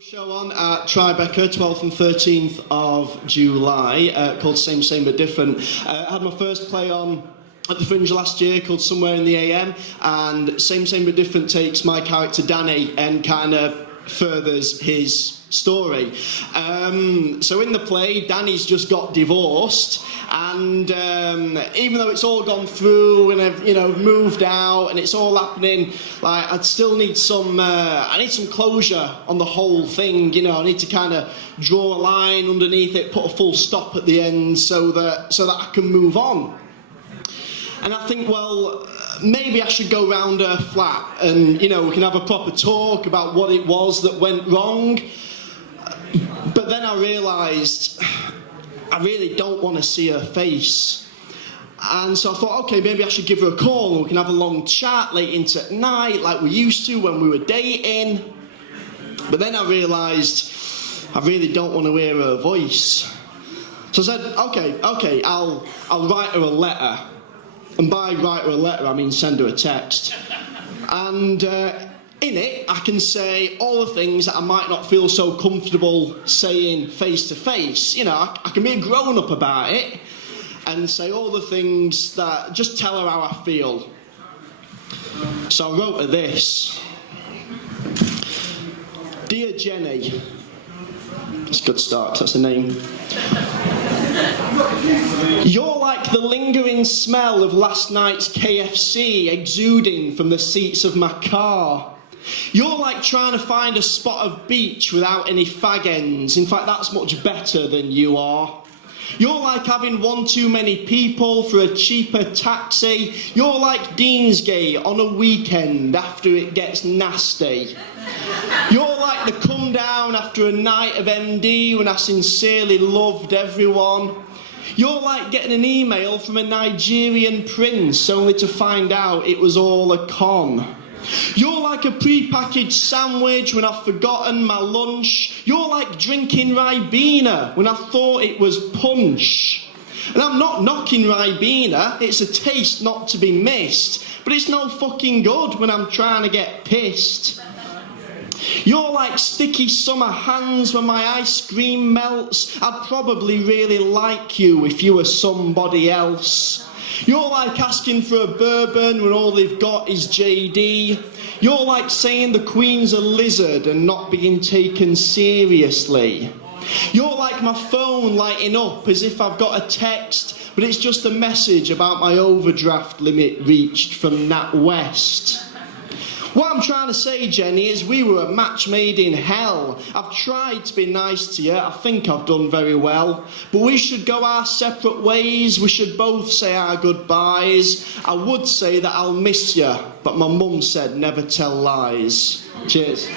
Show on at Tribeca, 12th and 13th of July, called Same Same But Different. I had my first play on at the Fringe last year called Somewhere in the AM, and Same Same But Different takes my character Danny and kind of furthers his story. So in the play, Danny's just got divorced, and even though it's all gone through and I've moved out and it's all happening, like I'd still need some I need some closure on the whole thing. I need to kind of draw a line underneath it, put a full stop at the end, so that I can move on. And I think, well, maybe I should go round her flat and, we can have a proper talk about what it was that went wrong. But then I realised I really don't want to see her face. And so I thought, okay, maybe I should give her a call and we can have a long chat late into the night like we used to when we were dating. But then I realised I really don't want to hear her voice. So I said, okay, I'll write her a letter. And by write her a letter, I mean send her a text. And in it, I can say all the things that I might not feel so comfortable saying face to face. I can be a grown-up about it and say all the things that, just tell her how I feel. So I wrote her this. Dear Jenny. That's a good start, that's a name. You're like the lingering smell of last night's KFC exuding from the seats of my car. You're like trying to find a spot of beach without any fag ends. In fact, that's much better than you are. You're like having one too many people for a cheaper taxi. You're like Deansgate on a weekend after it gets nasty. You're like the come down after a night of MD when I sincerely loved everyone. You're like getting an email from a Nigerian prince only to find out it was all a con. You're like a pre-packaged sandwich when I've forgotten my lunch. You're like drinking Ribena when I thought it was punch. And I'm not knocking Ribena, it's a taste not to be missed. But it's no fucking good when I'm trying to get pissed. You're like sticky summer hands when my ice cream melts. I'd probably really like you if you were somebody else. You're like asking for a bourbon when all they've got is JD. You're like saying the Queen's a lizard and not being taken seriously. You're like my phone lighting up as if I've got a text, but it's just a message about my overdraft limit reached from NatWest. What I'm trying to say, Jenny, is we were a match made in hell. I've tried to be nice to you. I think I've done very well. But we should go our separate ways. We should both say our goodbyes. I would say that I'll miss you, but my mum said never tell lies. Cheers.